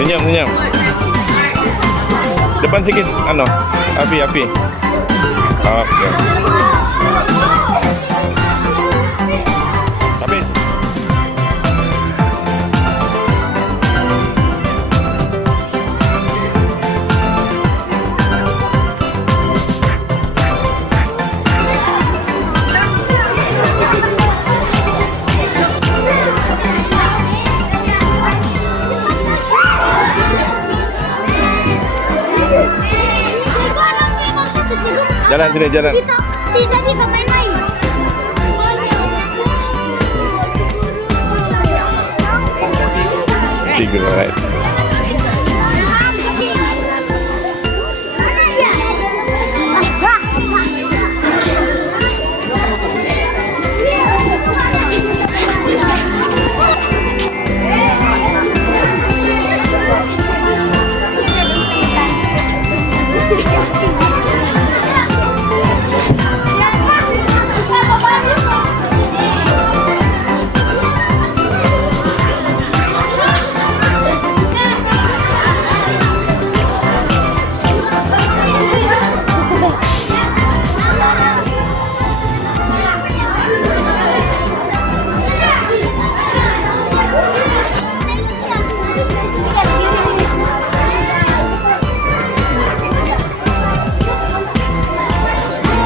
Senyum, senyum. Depan sikit, api. Oke. Habis. Jalan sini, jalan. Tadi ke main-main. Cigarette.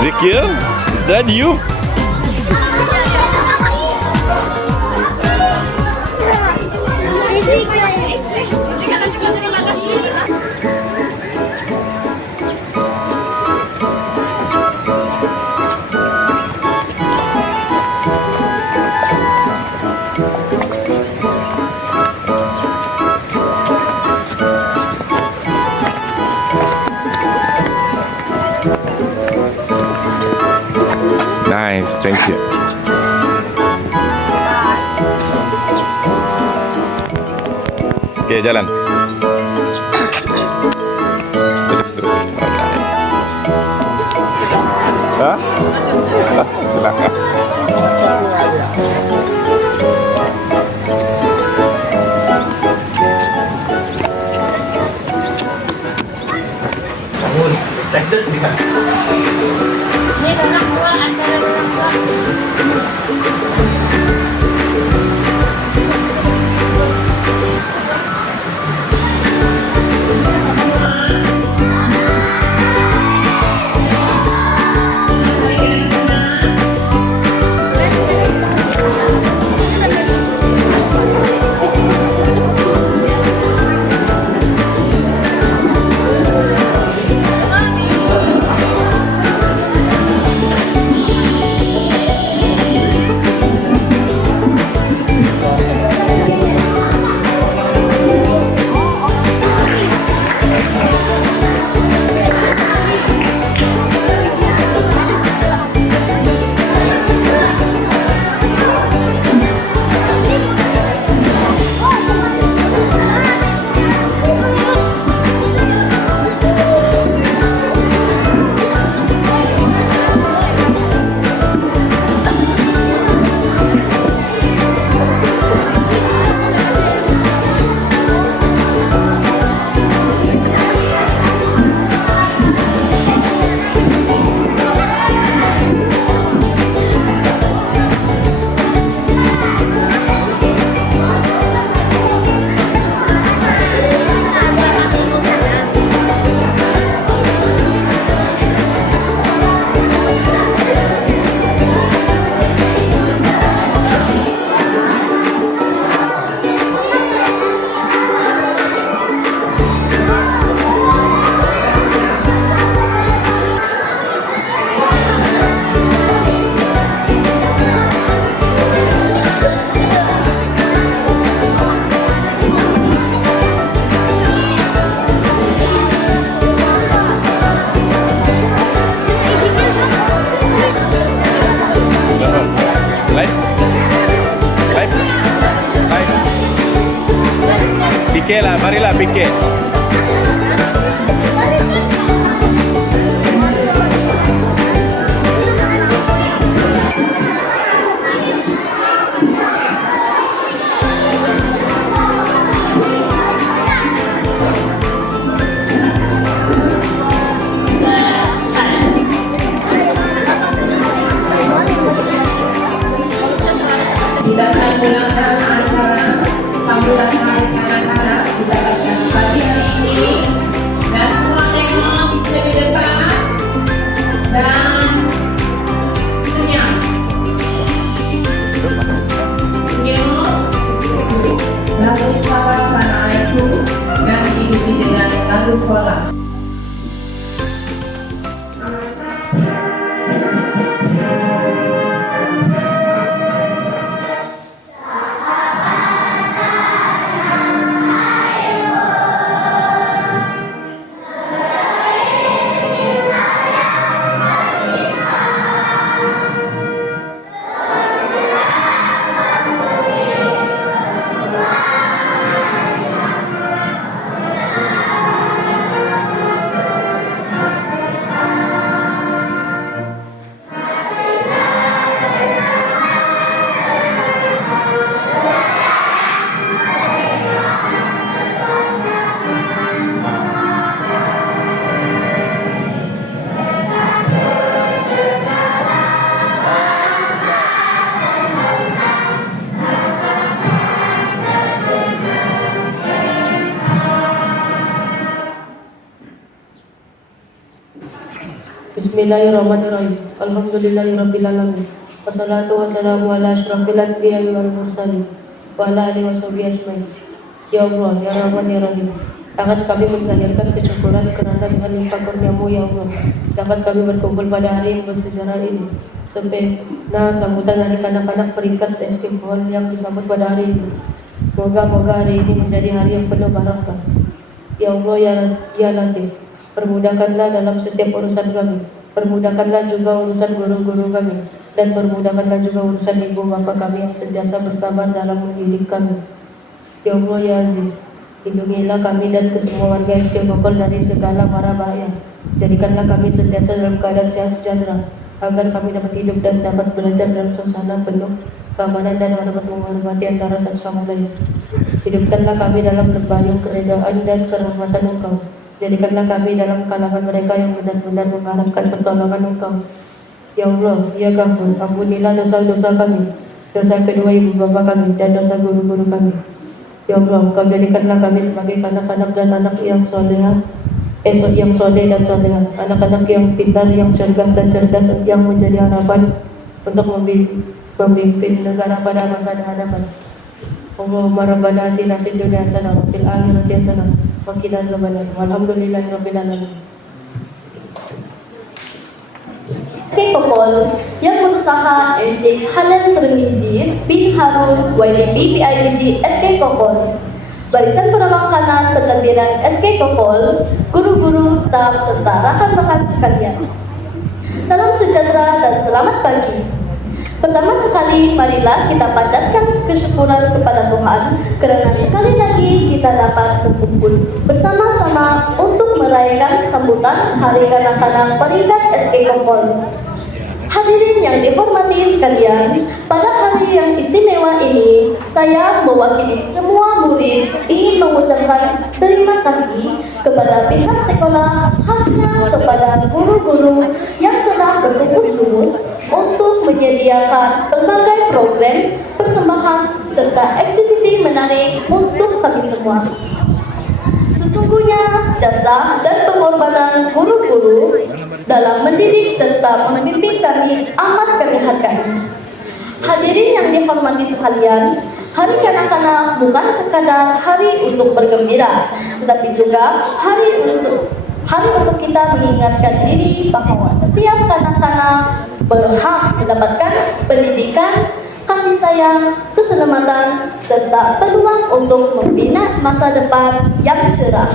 Ezekiel, is that you? Nice, thank you. Oke, jalan. Terus. Alright. Hah? Silakan. Excited nih. Ini orang tua antara orang tua. Piqué lah, marilah Piqué. bersekolah. Bismillahirrahmanirrahim. Alhamdulillahirrabbilalamin. Wassalatu wassalamu ala asyrafil anbiya'i wal mursalin wa ala alihi washabihi ajmain. Ya Allah, ya Rahman, ya Rahim, akan kami mensandarkan kesyukuran kerana dengan limpah kurniamu ya Allah dapat kami berkumpul pada hari yang bersejarah ini sempena sambutan hari kanak-kanak peringkat SD Pohon yang disambut pada hari ini. Moga-moga hari ini menjadi hari yang penuh barakah. Ya Allah, ya Latif, permudahkanlah dalam setiap urusan kami. Permudahkanlah juga urusan guru-guru kami, dan permudahkanlah juga urusan ibu bapa kami yang sentiasa bersabar dalam mendidik kami. Ya Allah, ya Aziz, lindungilah kami dan kesemua warga SD Kokol dari segala mara bahaya. Jadikanlah kami sentiasa dalam keadaan sehat sejahtera, agar kami dapat hidup dan dapat belajar dalam suasana penuh keamanan dan dapat menghormati antara satu sama lain. Hidupkanlah kami dalam berbayung keredaan dan kerahmatan Engkau. Jadikanlah kami dalam kalangan mereka yang benar-benar mengharapkan pertolongan Engkau. Ya Allah, ya Ghafur, ampunilah dosa-dosa kami, dosa kedua ibu bapa kami, dan dosa guru-guru kami. Ya Allah, Engkau jadikanlah kami sebagai anak-anak dan anak yang soleh dan soleha, anak-anak yang pintar, yang cerdas dan cerdas, yang menjadi harapan untuk memimpin negara pada masa hadapan. Allahumma rabbana atina fid dunya hasanah wa fil akhirati hasanah wa qina adzabannar. Walhamdulillahirabbil alamin. SD Kokol yang berusaha NJ Halal Permisi bin Harun YDB PIDG SK Kokol, barisan penolong kanan pentadbiran SK Kokol, guru-guru, staf, serta rekan-rekan sekalian. Salam sejahtera dan selamat pagi. Pertama sekali, marilah kita panjatkan kesyukuran kepada Tuhan kerana sekali lagi kita dapat berkumpul bersama-sama untuk merayakan sambutan Hari Kanak-kanak peringkat SD Kokol. Hadirin yang dihormati sekalian, pada hari yang istimewa ini, saya mewakili semua murid ingin mengucapkan terima kasih kepada pihak sekolah, khasnya kepada guru-guru yang telah bertukus-lumus untuk menyediakan berbagai program, persembahan, serta aktiviti menarik untuk kami semua. Sesungguhnya jasa dan pengorbanan guru-guru dalam mendidik serta membimbing kami amat kami hargai. Hadirin yang dihormati sekalian, Hari Kanak-kanak bukan sekadar hari untuk bergembira, tetapi juga hari untuk kita mengingatkan diri bahwa setiap kanak-kanak berhak mendapatkan pendidikan, kasih sayang, keselamatan, serta peluang untuk membina masa depan yang cerah.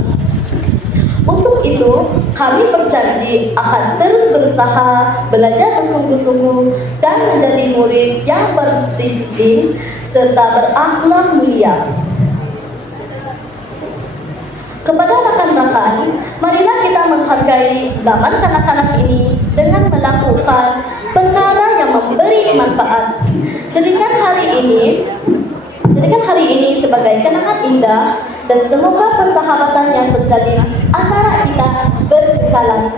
Untuk itu, kami berjanji akan terus berusaha, belajar bersungguh-sungguh, dan menjadi murid yang berdisiplin serta berakhlak mulia. Kepada rekan-rekan, marilah kita menghargai zaman kanak-kanak ini dengan melakukan perkara yang memberi manfaat. Jadikan hari ini sebagai kenangan indah, dan semoga persahabatan yang terjadi antara kita berkekalan.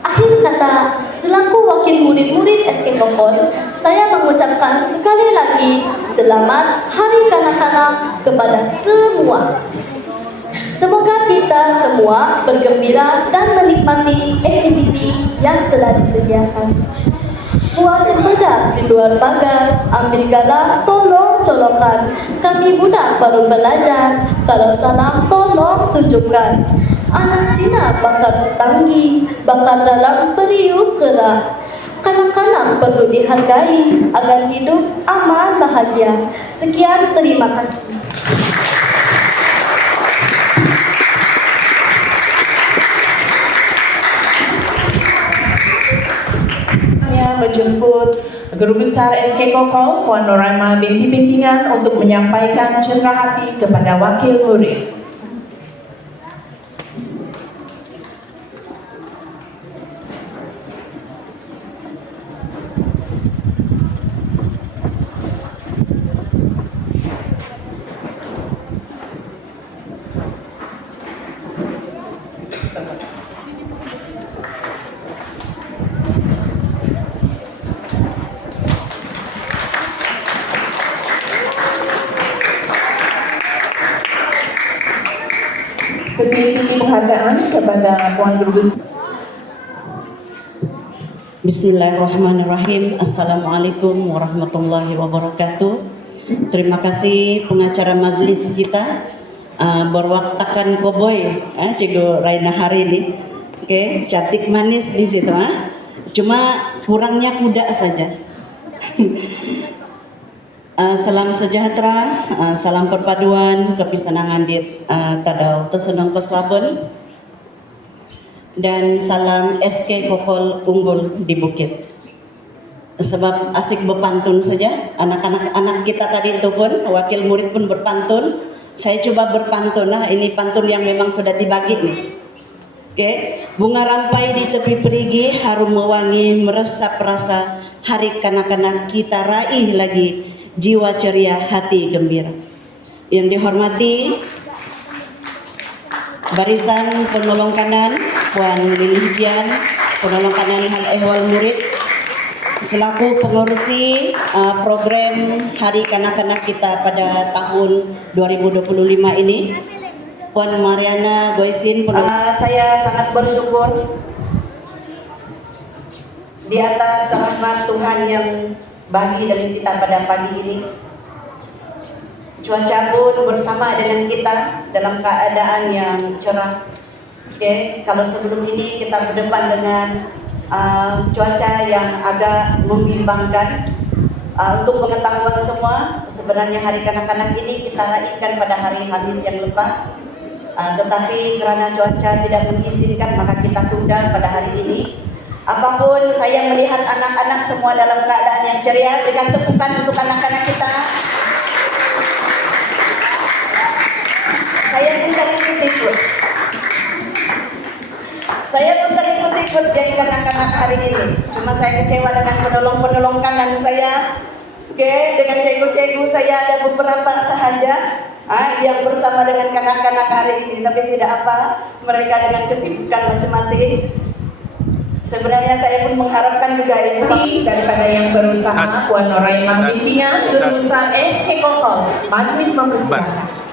Akhir kata, selaku wakil murid-murid SK Kokol, saya mengucapkan sekali lagi selamat Hari Kanak-kanak kepada semua. Semoga kita semua bergembira dan menikmati aktiviti yang telah disediakan. Buat cempedak di luar pagar, ambil galak, tolong colokan. Kami budak baru belajar, kalau salah tolong tunjukkan. Anak Cina bakar setanggi, bakar dalam periuk kerak. Kanak-kanak perlu dihargai agar hidup aman bahagia. Sekian, terima kasih. Menjemput Guru Besar SK Kokol Puan Noraima binti bimbingan untuk menyampaikan cendera hati kepada wakil murid. Seperti penghargaan kepada Puan Guru Besar. Bismillahirrahmanirrahim. Assalamualaikum warahmatullahi wabarakatuh. Terima kasih pengacara majlis kita berwaktakan koboi, Cikgu Raina hari ini. Oke, cantik manis di situ, cuma kurangnya kuda saja. Salam sejahtera, salam perpaduan, kepisanangan di tadau tersenang pesabel, dan salam SK Kokol unggul di bukit. Sebab asik berpantun saja, anak-anak kita tadi itu pun, wakil murid pun berpantun. Saya coba berpantun, ini pantun yang memang sudah dibagi nih. Oke, bunga rampai di tepi perigi, harum mewangi, meresap rasa, hari kanak-kanak kita raih lagi, jiwa ceria, hati gembira. Yang dihormati barisan penolong kanan Puan Lilihian, penolong kanan hal ehwal murid, selaku pengurusi program Hari Kanak-kanak kita pada tahun 2025 ini, Puan Mariana Goisin. Saya sangat bersyukur di atas rahmat Tuhan yang bagi dan kita pada pagi ini. Cuaca pun bersama dengan kita dalam keadaan yang cerah. Oke, kalau sebelum ini kita berdepan dengan cuaca yang agak membimbangkan. Untuk pengetahuan semua, sebenarnya Hari Kanak-kanak ini kita raihkan pada hari Kamis yang lepas. Tetapi karena cuaca tidak mengizinkan, maka kita tunda pada hari ini. Apapun, saya melihat anak-anak semua dalam keadaan yang ceria. Berikan tepukan untuk anak-anak kita. Saya pun terikut-ikut. Saya pun terikut-ikut jadi kanak-kanak hari ini. Cuma saya kecewa dengan penolong-penolong kanan saya. Oke, dengan cikgu-cikgu saya ada beberapa sahaja yang bersama dengan kanak-kanak hari ini. Tapi tidak apa, mereka dengan kesibukan masing-masing. Sebenarnya saya pun mengharapkan juga ini daripada yang berusaha Puan Noraima bimbingan Guru Besar SK Kokol. Majelis mempersilahkan.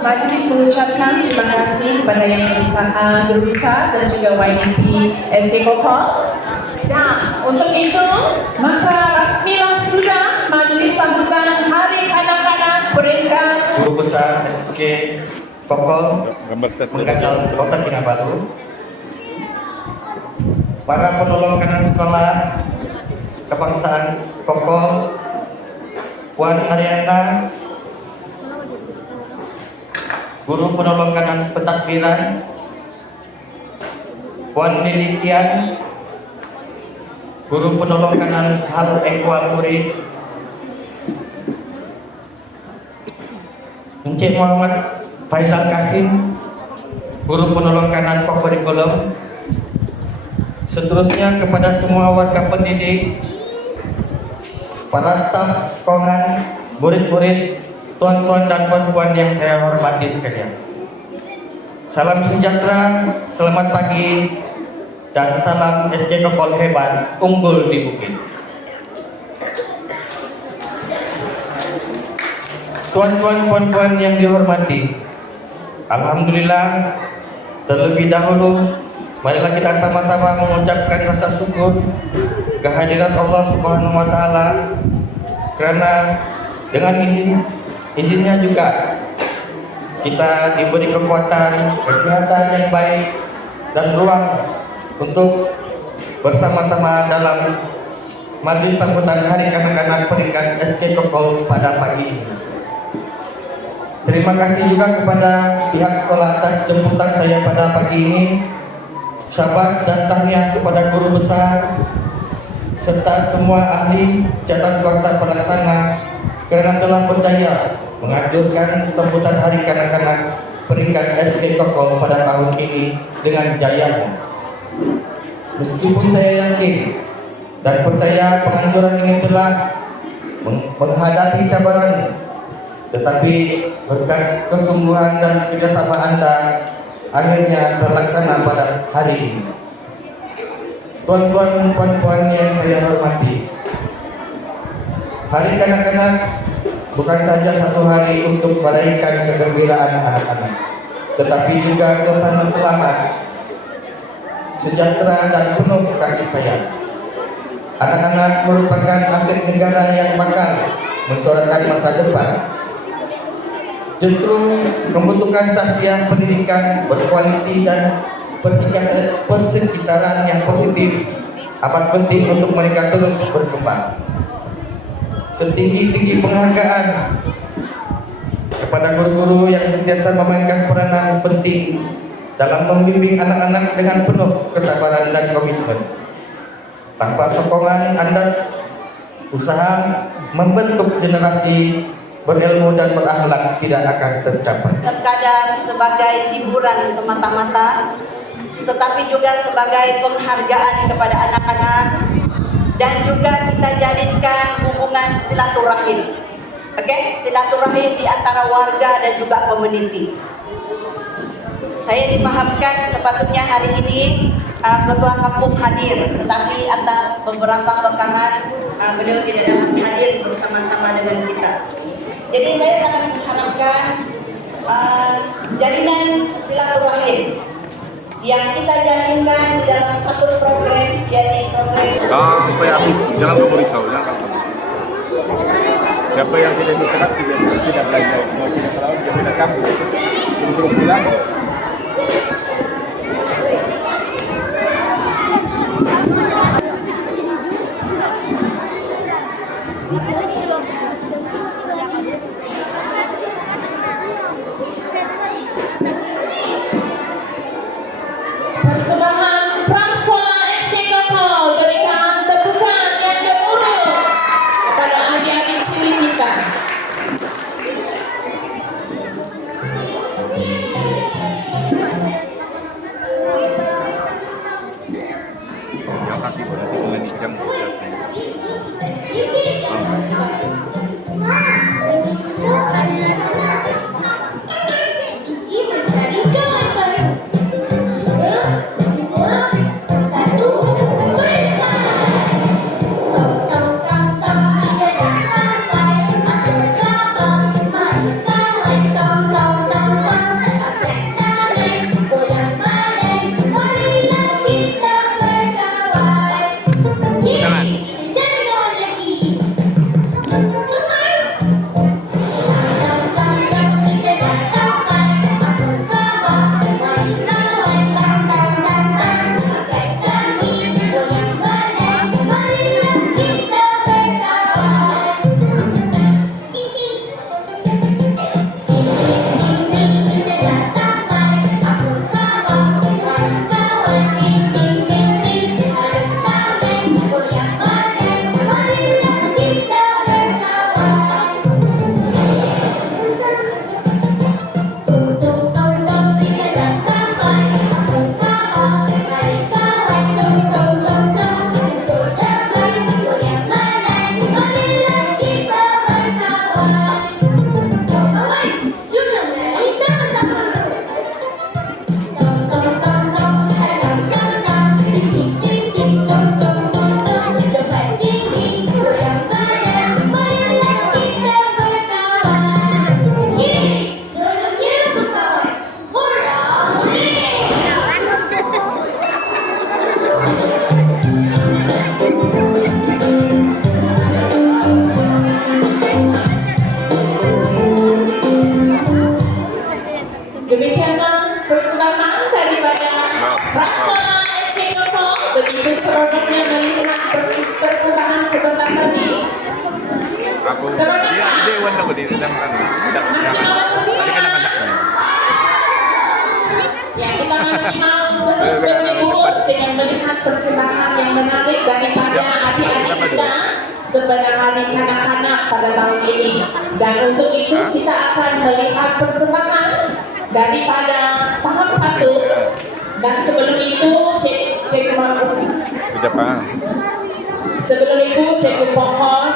Majelis mengucapkan terima kasih kepada yang berusaha Guru Besar dan juga YDP SK Kokol. Nah, untuk itu maka rasmilah sudah majelis sambutan Hari Kanak-kanak peringkat Guru Besar SK Kokol Menggasal Kota Kinabalu, para penolong kanan sekolah kebangsaan Kokol, Puan Mariana, Guru penolong kanan petakbiran, Puan Lilihian, Guru penolong kanan hal ehwal murid, Encik Muhammad Faisal Kasim, Guru penolong kanan kurikulum. Seterusnya kepada semua warga pendidik, para staf sekolah, murid-murid, tuan-tuan dan puan-puan yang saya hormati sekalian. Salam sejahtera, selamat pagi, dan salam SK Kokol hebat, unggul di bukit. Tuan-tuan, puan-puan yang dihormati, alhamdulillah Terlebih dahulu, marilah kita sama-sama mengucapkan rasa syukur kehadirat Allah Subhanahu wa taala, karena dengan izinnya juga kita diberi kekuatan, kesehatan yang baik dan ruang untuk bersama-sama dalam majelis sambutan Hari Kanak-kanak peringkat SK Kokol pada pagi ini. Terima kasih juga kepada pihak sekolah atas jemputan saya pada pagi ini. Syabas dan tahniah kepada guru besar serta semua ahli jabatan kuasa pelaksana karena telah berjaya menganjurkan sambutan Hari Kanak-kanak peringkat SK Kokol pada tahun ini dengan jayanya. Meskipun saya yakin dan percaya penganjuran ini telah menghadapi cabaran, tetapi berkat kesungguhan dan kerjasama Anda akhirnya terlaksana pada hari ini. Tuan-tuan, puan-puan yang saya hormati, Hari Kanak-kanak bukan saja satu hari untuk merayakan kegembiraan anak-anak, tetapi juga suasana selamat, sejahtera dan penuh kasih sayang. Anak-anak merupakan aset negara yang bakal mencorakkan masa depan. Justru membutuhkan sasian pendidikan berkualiti dan persekitaran yang positif amat penting untuk mereka terus berkembang. Setinggi-tinggi penghargaan kepada guru-guru yang sentiasa memainkan peranan penting dalam membimbing anak-anak dengan penuh kesabaran dan komitmen. Tanpa sokongan Anda, usaha membentuk generasi berilmu dan berakhlak tidak akan tercapai. Terkadang sebagai hiburan semata-mata, tetapi juga sebagai penghargaan kepada anak-anak, dan juga kita jadikan hubungan silaturahim. Silaturahim di antara warga dan juga community. Saya dipahamkan sepatutnya hari ini Ketua Kampung hadir, tetapi atas beberapa belakangan beliau tidak dapat hadir bersama-sama dengan kita. Jadi saya sangat mengharapkan jalinan silaturahim yang kita jalinkan dalam satu program, jadi program Sampai habis, jangan kamu risau, jangan kamu. Siapa yang tidak bergerak tidak belajar, mau tidak tahu dia tidak kamu. Belum pulang. Persembahan Prasekolah SK Kokol berikan tepukan yang gemuruh kepada adik-adik cilik kita. persembahan daripada Rasmala SK Kokol. Begitu seronoknya melihat persembahan sebentar tadi. Aku dia Iwan aku di sedang tadi kan anak-anaknya. Ya, kita masih mau terus berhibur dengan melihat persembahan yang menarik daripada adik-adik kita sebentar hari kanak-kanak pada tahun ini. Dan untuk itu kita akan melihat persembahan daripada tahap 1. Dan sebelum itu cek Tidak paham. sebelum itu cek pohon.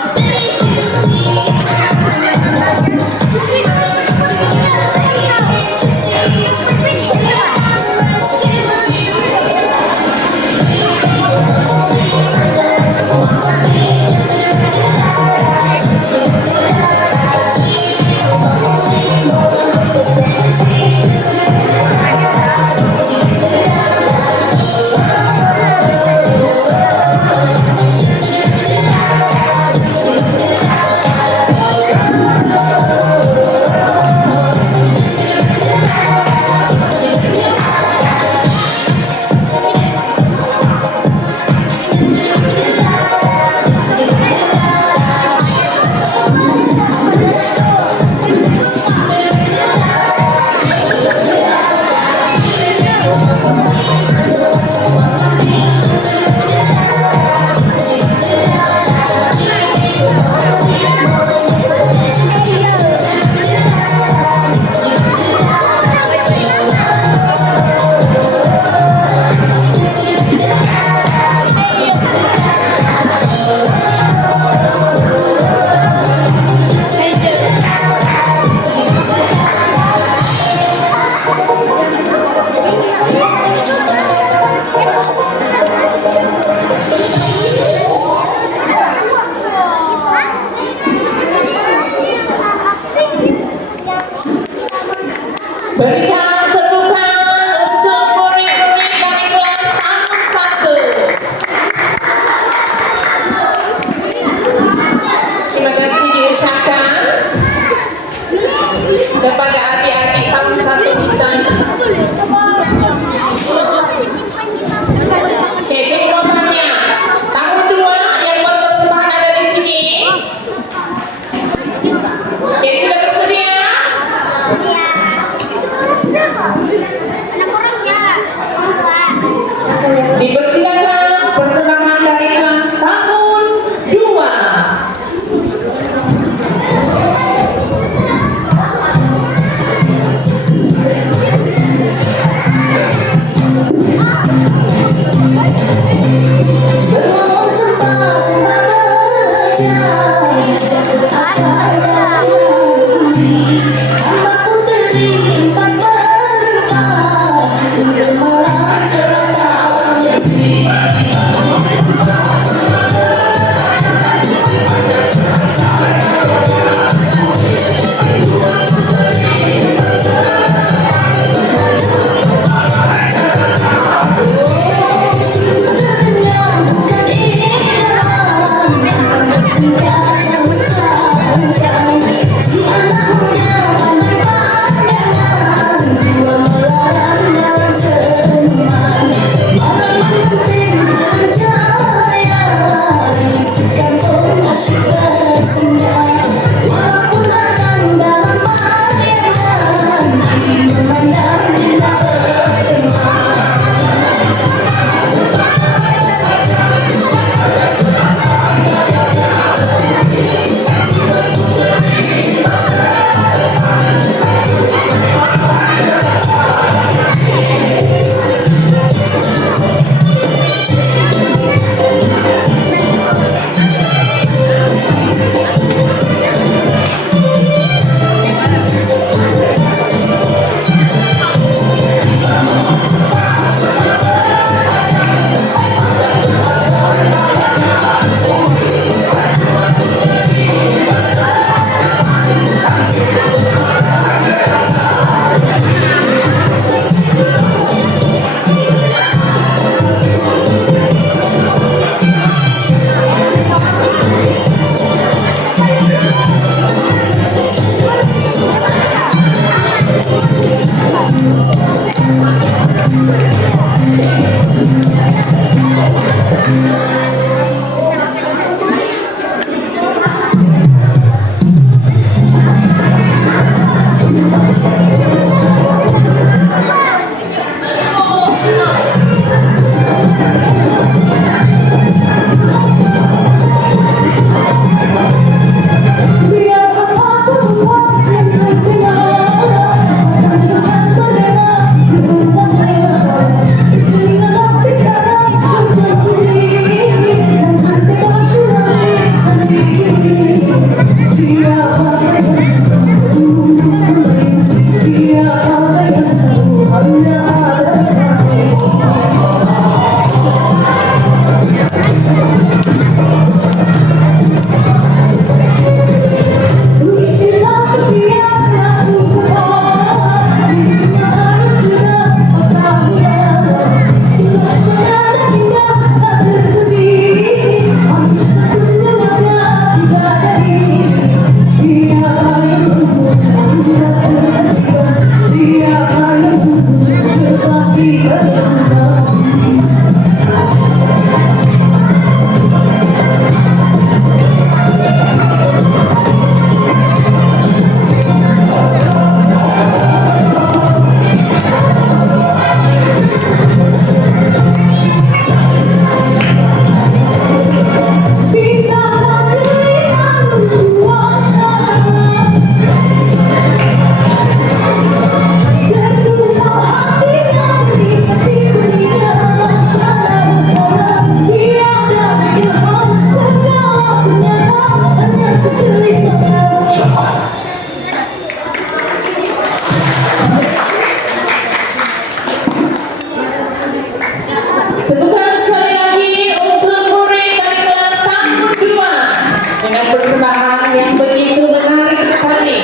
Tepukan sekali lagi untuk murid dari kelas tahun 2 dengan persembahan yang begitu menarik sekali.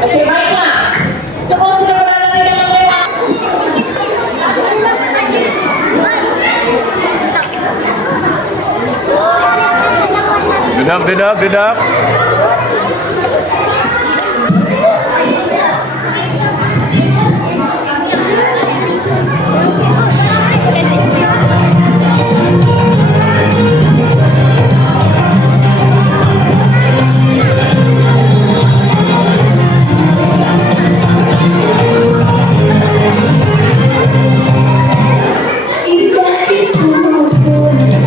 Oke, baiklah. Semua sudah berada di dalam lewat. Bedap. Indah di seluruh dunia,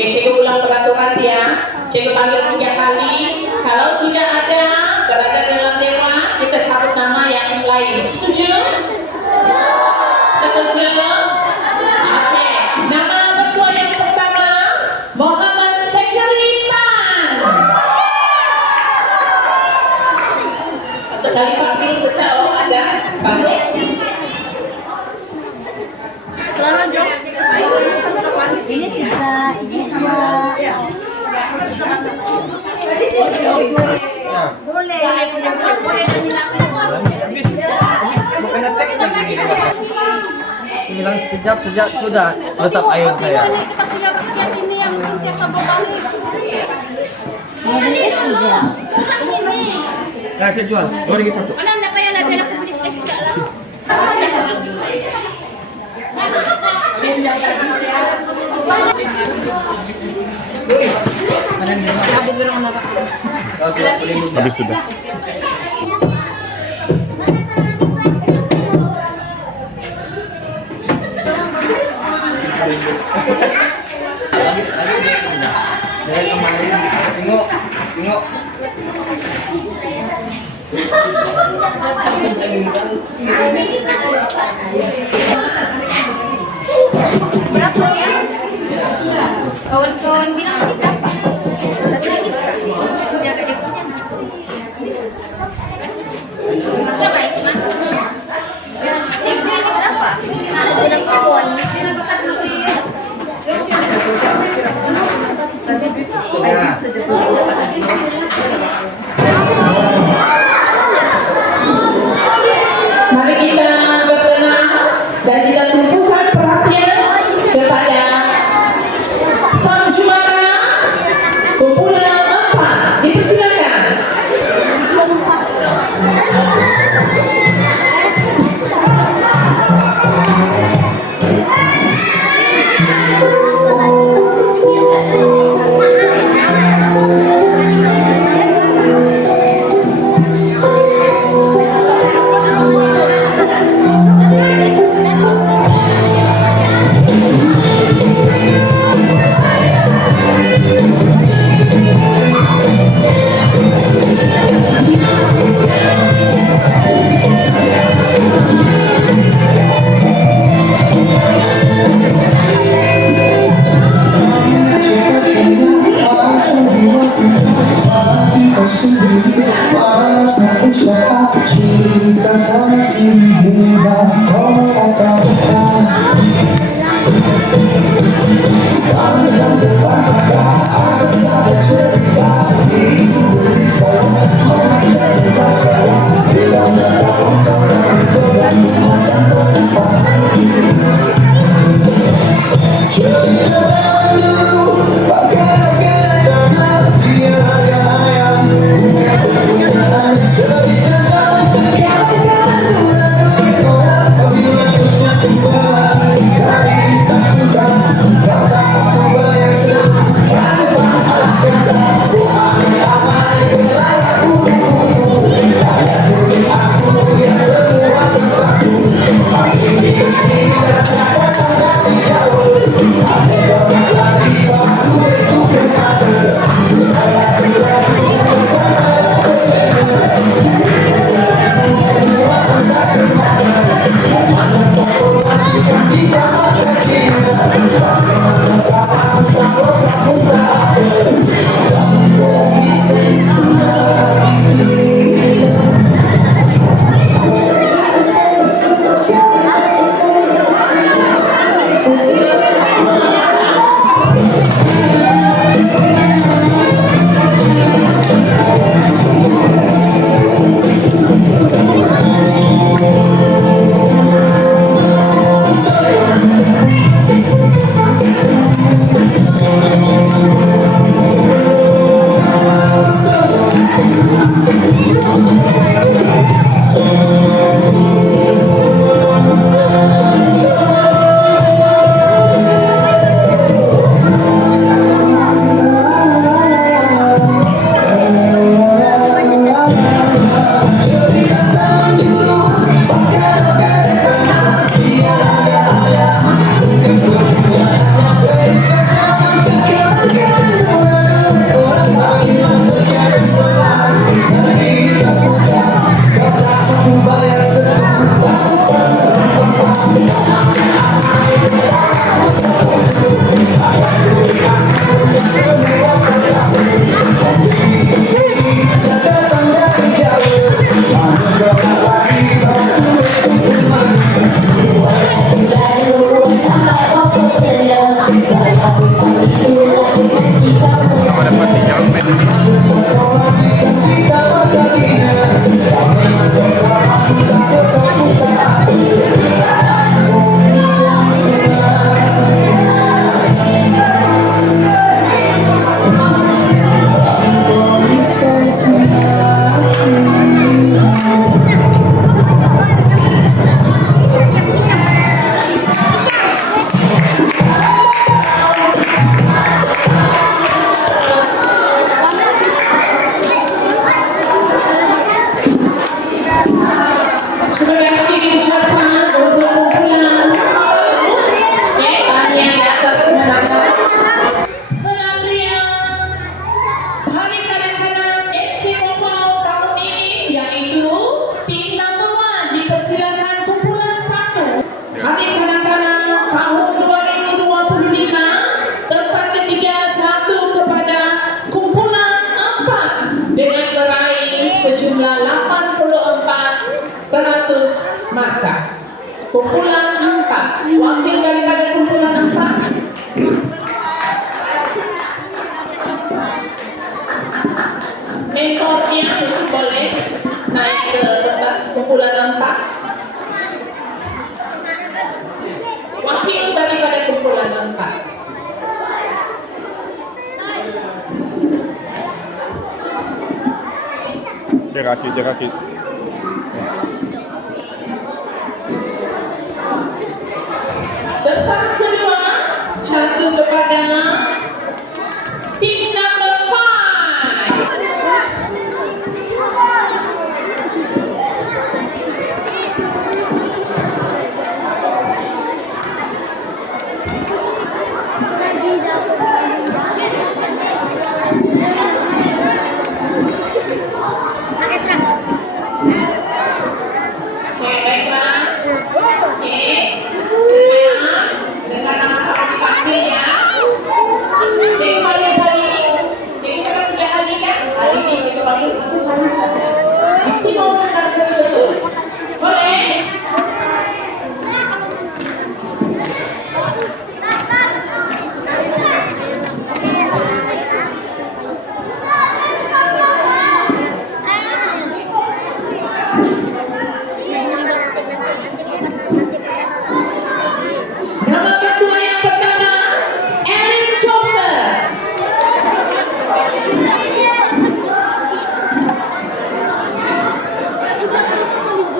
Oke, cikgu ulang peraturan ya. Cikgu panggil 3 kali. Kalau tidak ada berada dalam dewan, kita cabut nama yang lain. Setuju? Setuju? Oke. Nama ketua yang pertama Muhammad Sekariman. Untuk kali panggil saja. Oh ada. Bagus. Ini 3, ini 2. Boleh. Bukannya teks lagi. Hilang sekejap sudah resap air saya. Kita punya rakyat ini yang sentiasa berbaris. Ini 3. Nah, saya jual. 2 1. Mana anda payah lah biar aku beli kasih kat lah. Habis sudah. Tengok. Kawan-kawan bilang kita apa? Tapi kita jaga dia punya. Berapa ya cuma? Cikgu ini berapa? Sudah kawan. Mari kita berkenan Wakil daripada kumpulan 4. Mentornya boleh naik ke pentas kumpulan 4. Wakil daripada kumpulan 4. Dia rakit. Tempat kedua jatuh kepada tim number 5. Oke, baiklah. Oke. Siap. Dengan nama panggil ya. Cek panggil kali ini. Cek coba 3 kali kan? Kali ini cek panggil 1 kali saja. Mesti mau dengar betul-betul. Boleh? Nama ketua yang pertama, Ellen Joseph. Duduk.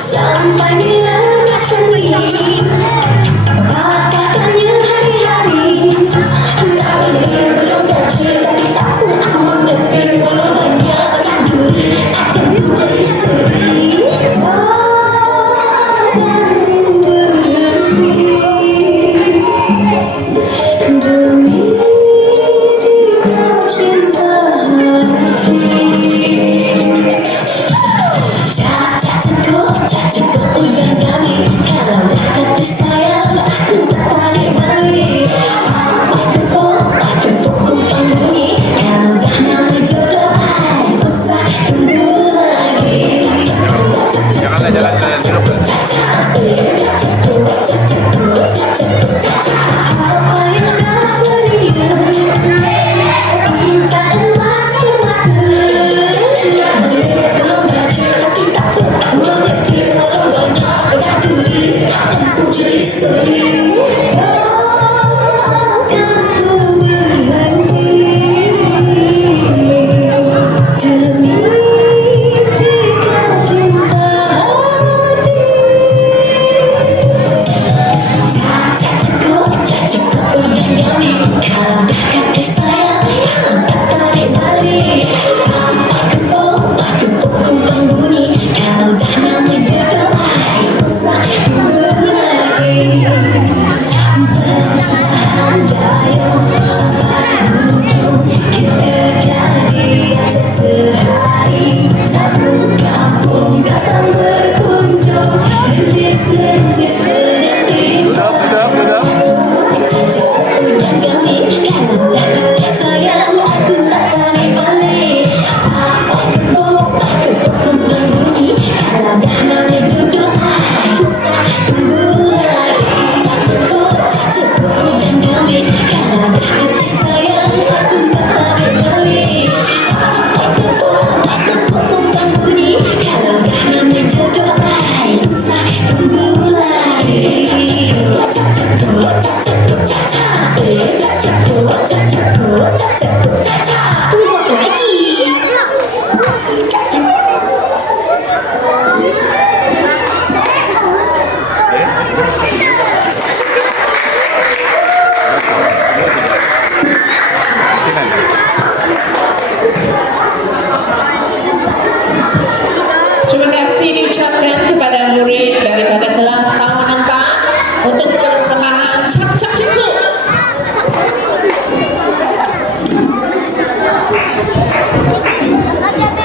Sampai bila macam ini, apa katanya hari-hari, Cepet Caca, tunggu apa lagi? Terima kasih diucapkan kepada murid daripada kelas tahun 4 untuk persembahan cap-cap cikgu.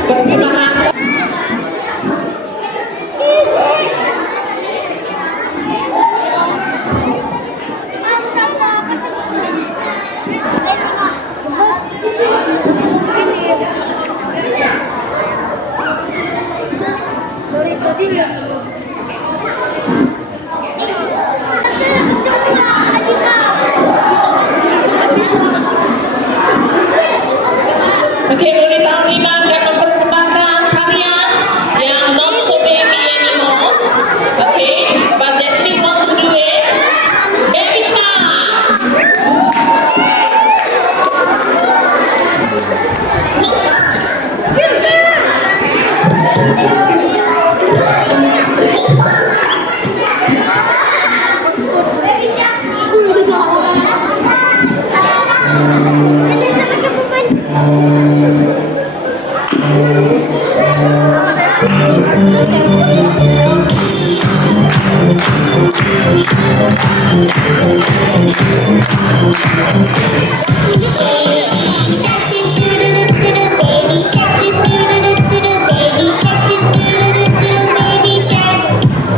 Persembahan Oke, murid tahun 5 akan mempersembahkan tarian yang not so baby anymore. Oke, but they still want to do it. Baby Shark.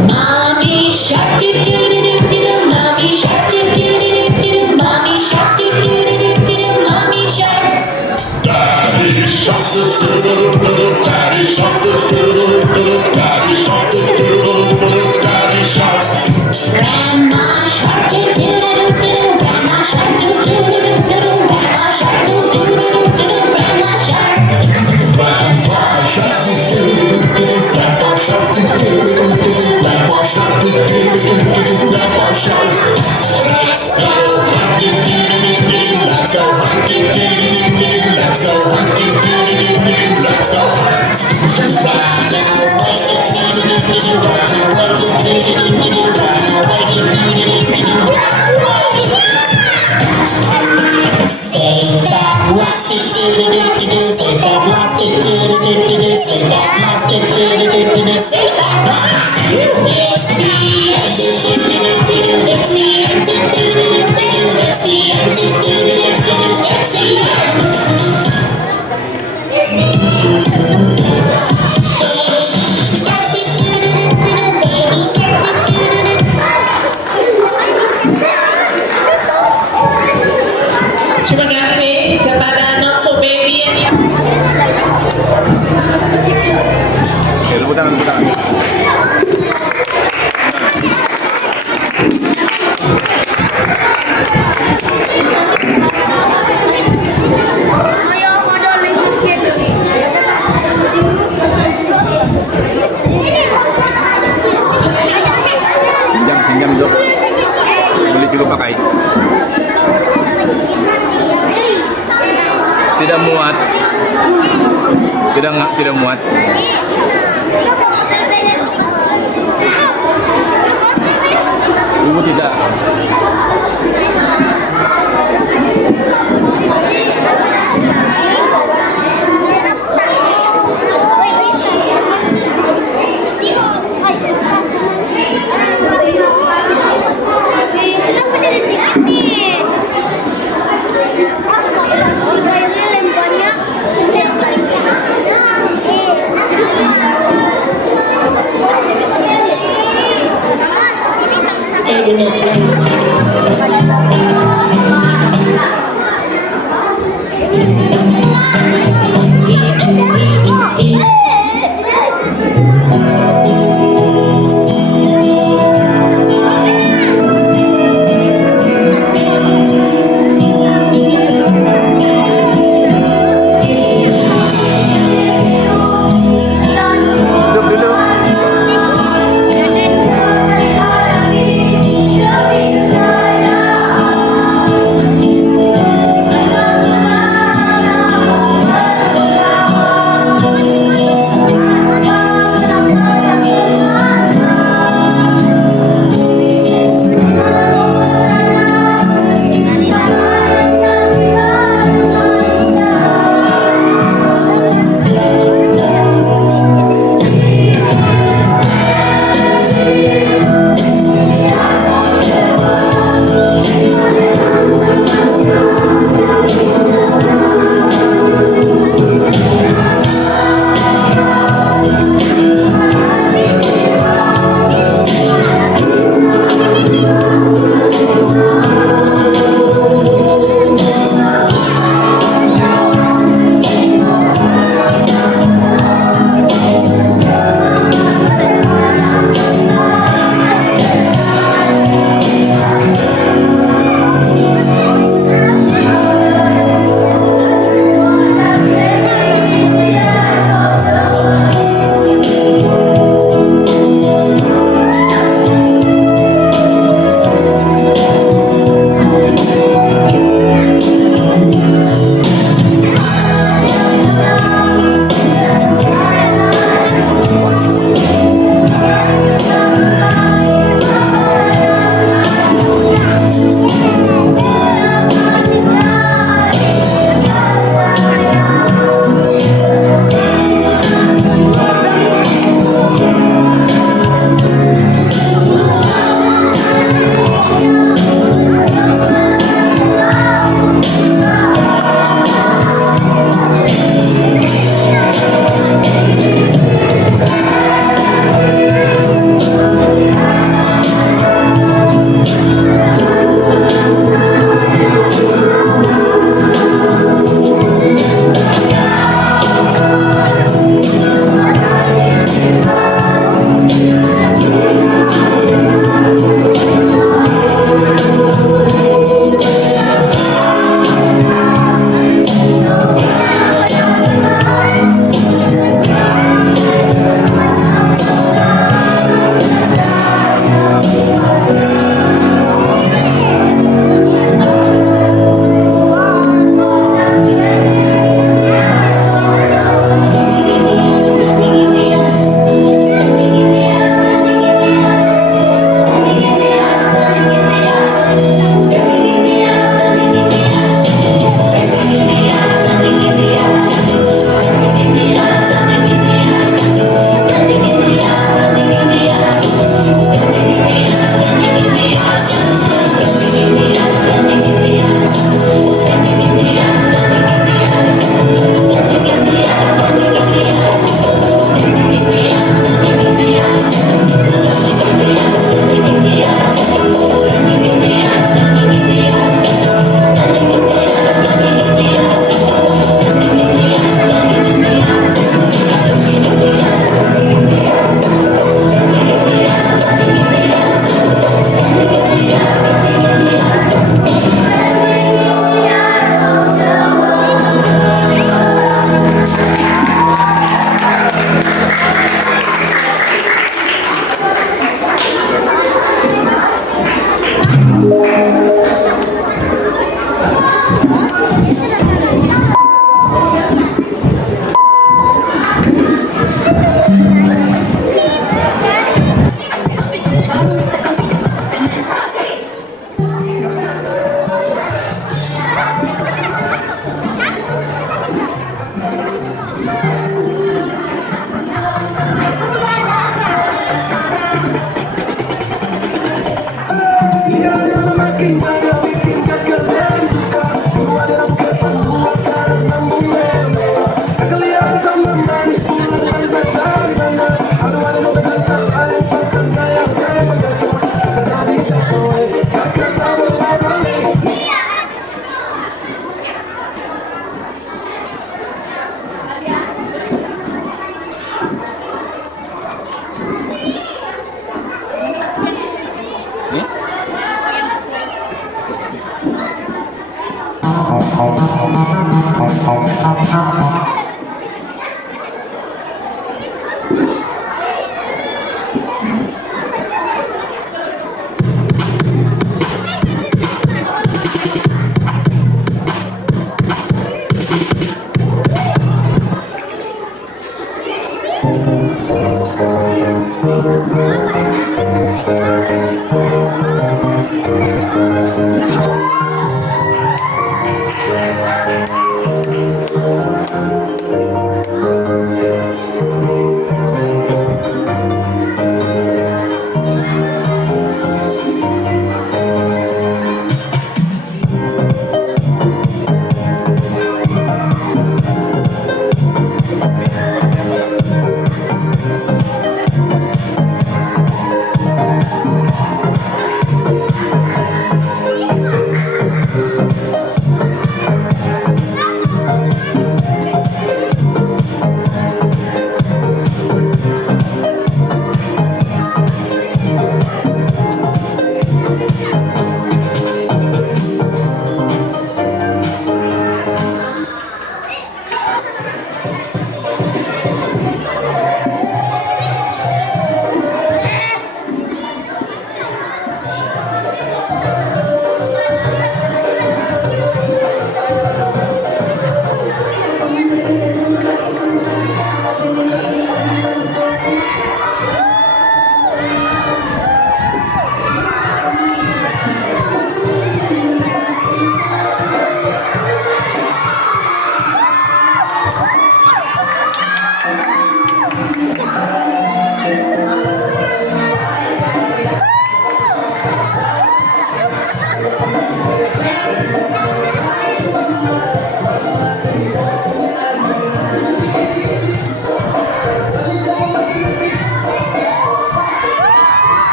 Mommy shark, do do do do do do. Mommy shark, do do do do do do. Mommy shark, do do do do do do. Mommy shark. Daddy shark, do do do do do. Daddy shark, do do do do do. Daddy shark, do do do do do. Daddy shark. Grandma shark, do do do do do. Grandma shark, do do do do do. Grandma shark, do do do do do. Grandma shark. Grandpa shark, do do do do do. Grandpa shark, do do do do do. Grandpa shark, do do do do do. Grandpa shark. Let's go hunt, do do do do do. Let's go hunt, do do do do do. Let's go hunt, do do do do do. Let's go hunt. Run away, do do do do do. Run away, do do do do do. Run away, do do do do do. Save that plastic, do do do do do. Save that plastic, do do do do do. Save that plastic, do do do do do. Save that plastic. It's the end, do do do do do. It's the end, do do do do do. It's the end, do do do do do. It's the end. Shark, do do do do do. Baby shark, do do do do. Terima kasih kepada not so baby anymore. Oke, tepuk tangan, tepuk tangan. Saya ada lagi sikit. Pinjam dok. Boleh juga pakai. Tidak muat. Tidak muat. Ibu tidak. Kenapa jadi sini? Tiga yang lem banyak. Duduk.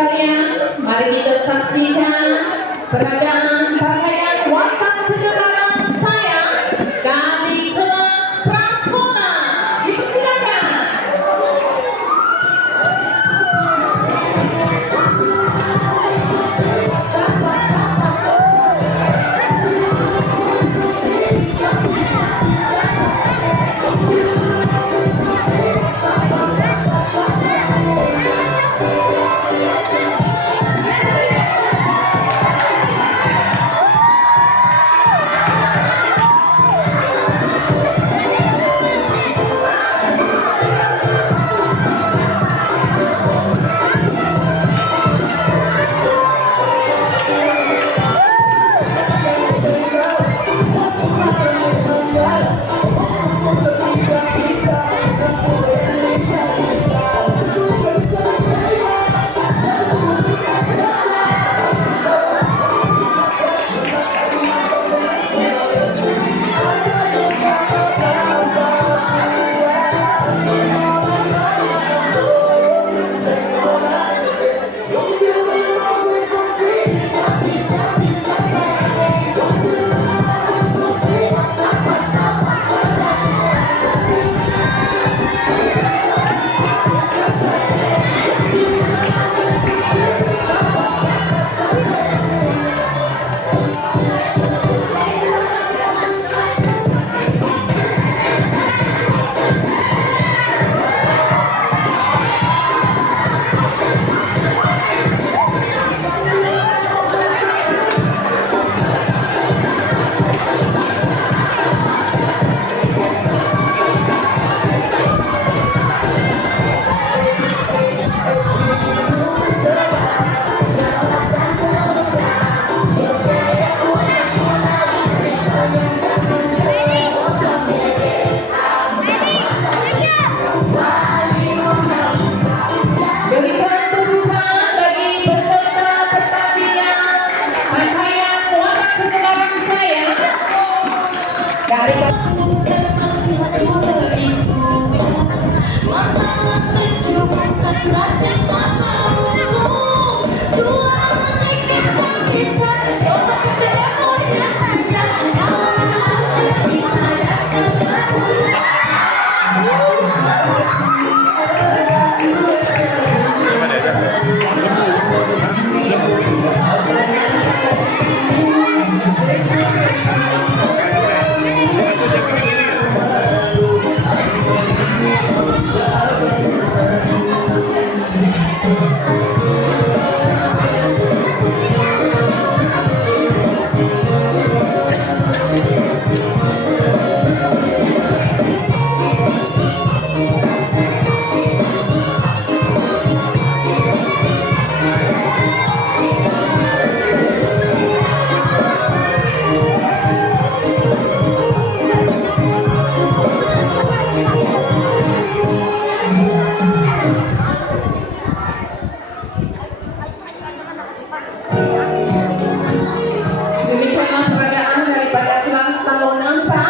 sekalian, mari kita saksikan peragaan pakaian watak kegemaran saya dari kelas prasekolah. Dipersilakan. Berikan tepukan bagi peserta pertandingan pakaian watak kegemaran saya dari demikianlah peragaan daripada kelas tahun 4.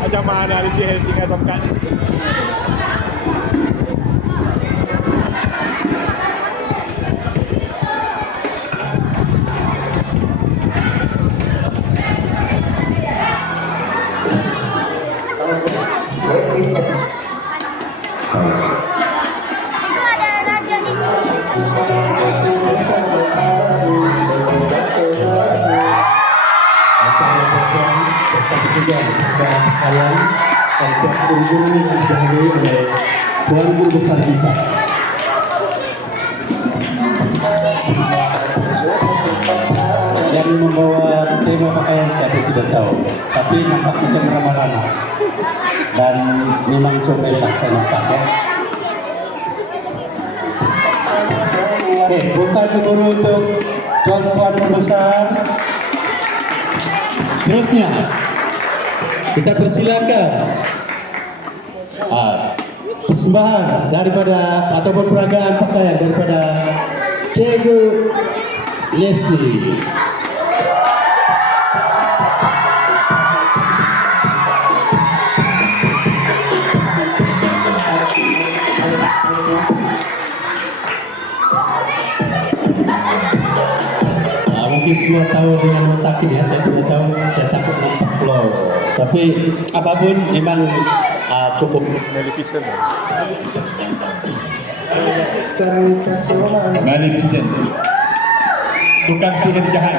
Macam mana di sini tinggal tempat. Itu ada raja di Persaksian dan kalian dan guru-guru yang didahului oleh Tuan Guru Besar kita. Yang membawa tema pakaian siapa tidak tahu, tapi nampak macam ramah-ramah dan memang comel tak saya nampak ya. Oke, bukan guru untuk tuan-tuan besar. Seterusnya kita persilakan persembahan daripada ataupun peragaan pakaian daripada Cikgu Leslie. Mungkin semua tahu dengan otak ini ya, saya tidak tahu, saya takut nampak flow. Tapi apapun memang cukup. Magnificent. Magnificent. Bukan sihir jahat.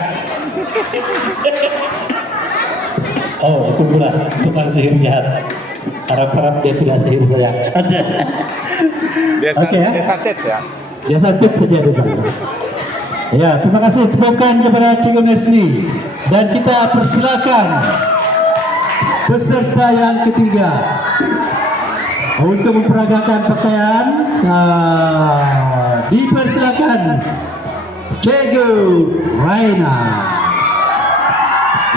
Oh, itu pula tukang sihir jahat. Harap-harap dia tidak sihir jahat. Oke, ya. Dia santet ya. Dia santet saja Bapak. Ya, terima kasih tepukan kepada Cikgu Leslie. Dan kita persilakan peserta yang ketiga untuk memperagakan pakaian. Dipersilakan Cikgu Raina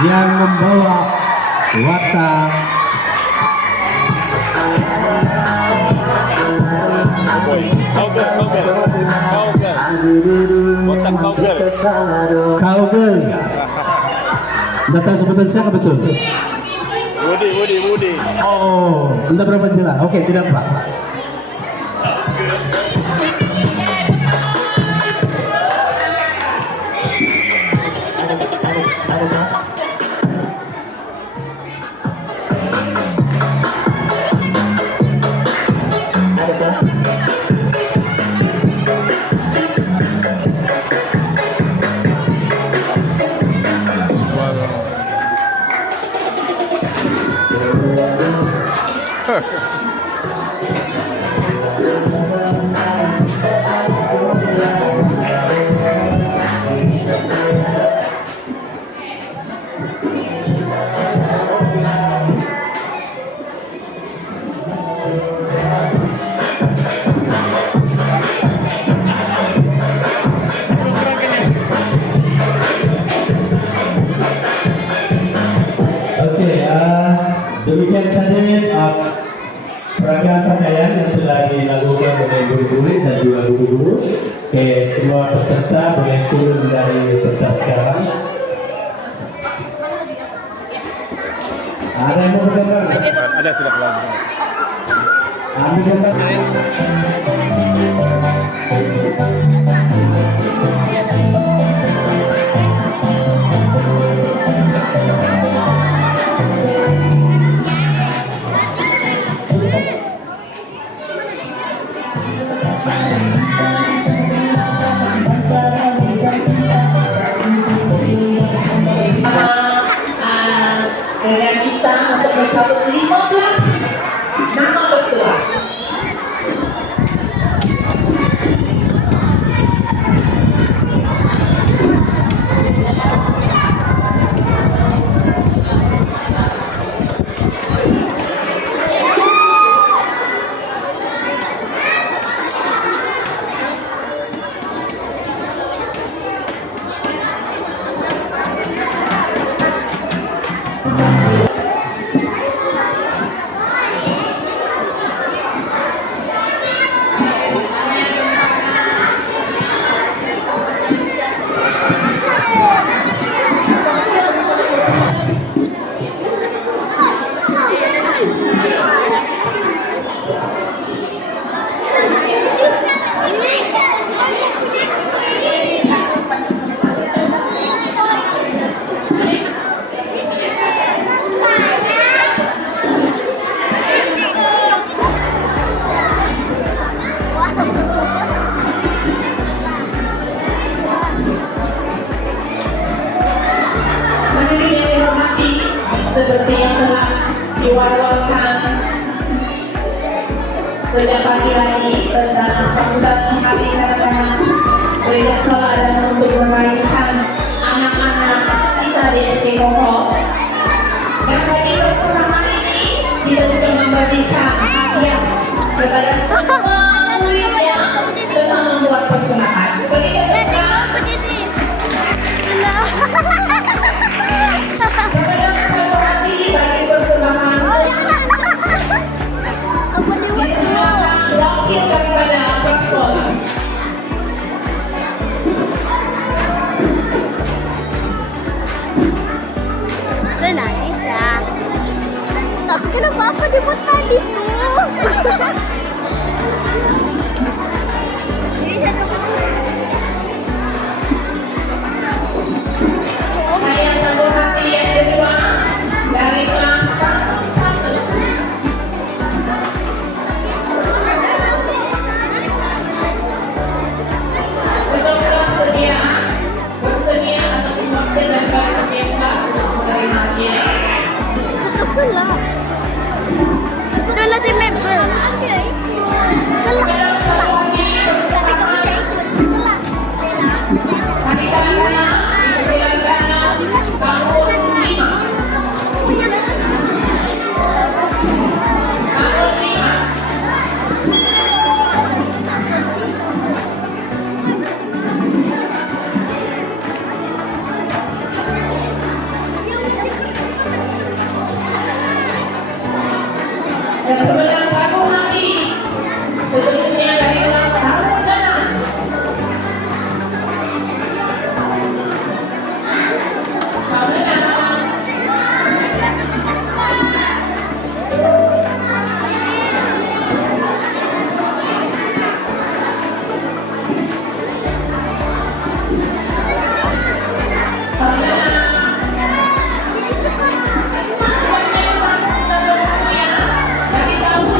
yang membawa watak cowgirl. Datang sebutan siapa betul? Woody. Oh, anda berapa jelas? Oke, tidak apa. Demikian tadi peragaan pakaian yang telah dilakukan oleh guru-guru dan juga guru-guru. Oke, semua peserta boleh turun dari pentas sekarang. Ada yang mau bergambar? Ada sudah keluar. Ambil gambar. Dengan kita untuk mencabut 15 nama ketua. seperti yang telah diwakilkan sejak pagi hari tentang sambutan hari kanak-kanak gereja sekolah dan untuk merayakan anak-anak kita di SD Kokol. Dan bagi kesempatan ini kita juga memberikan hadiah kepada semua murid yang telah membuat persembahan. Berikan kepada satu hati bagi persembahan. Silakan wakil daripada prasekolah. Bisa. Tapi kenapa apa dibuat tadi tuh? Hadiah satu hati yang kedua dari kelas kampus 1. Untuk kelas bersedia atau wakil dan kelas kelas untuk menerima hadiah. Tutup kelas. Kelas si member. Kelas. Tapi kamu tidak ikut kelas. Hari kelima dipersilakan tahun 5. Tahun 5. Dan kemudian satu hati seterusnya dari kelas tahun 6. Tahun 6. Dari tahun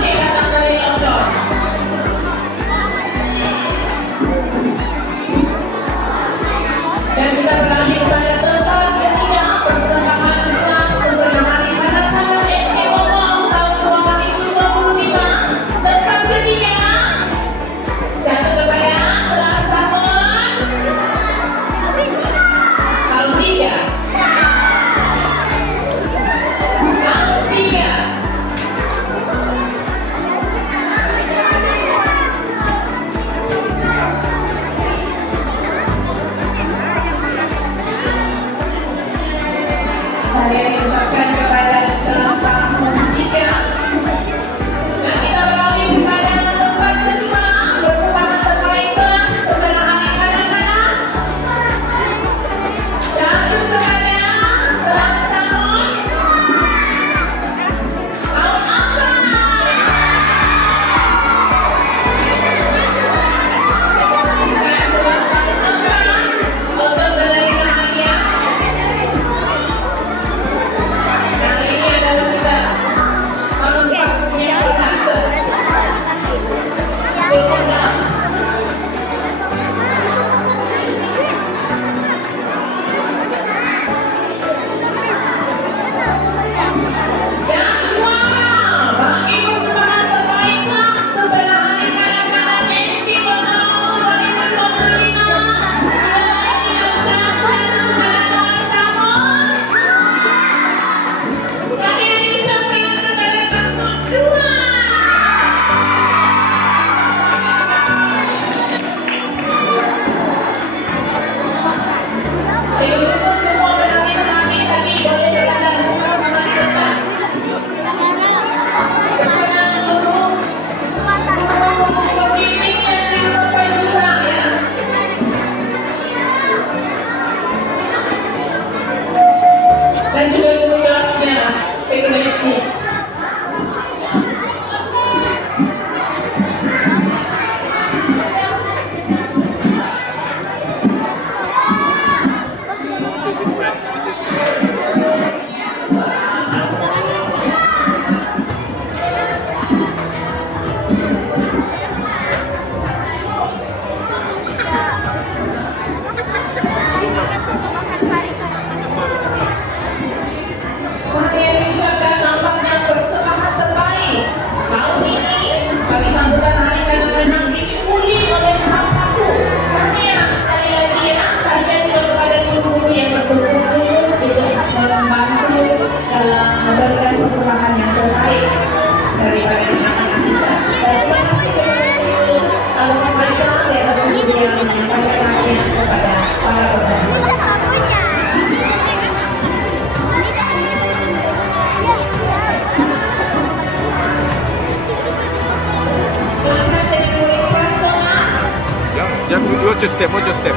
watch your step.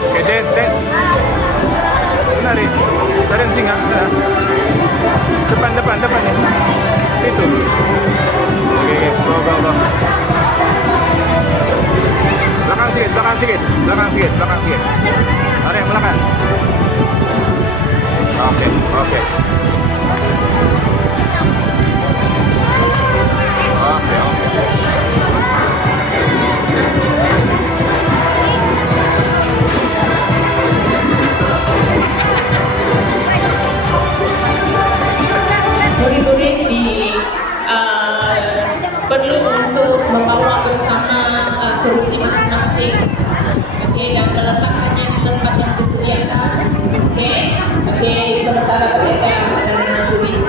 Okay, dance. Nari, dancing ah. Depan ya. Itu. Oke, go. Belakang sedikit. Ada yang belakang. Oke. Oke. Murid-murid perlu untuk membawa bersama kursi masing-masing. Oke, dan meletakkannya di tempat yang disediakan. Oke, sementara mereka yang ada dengan tulis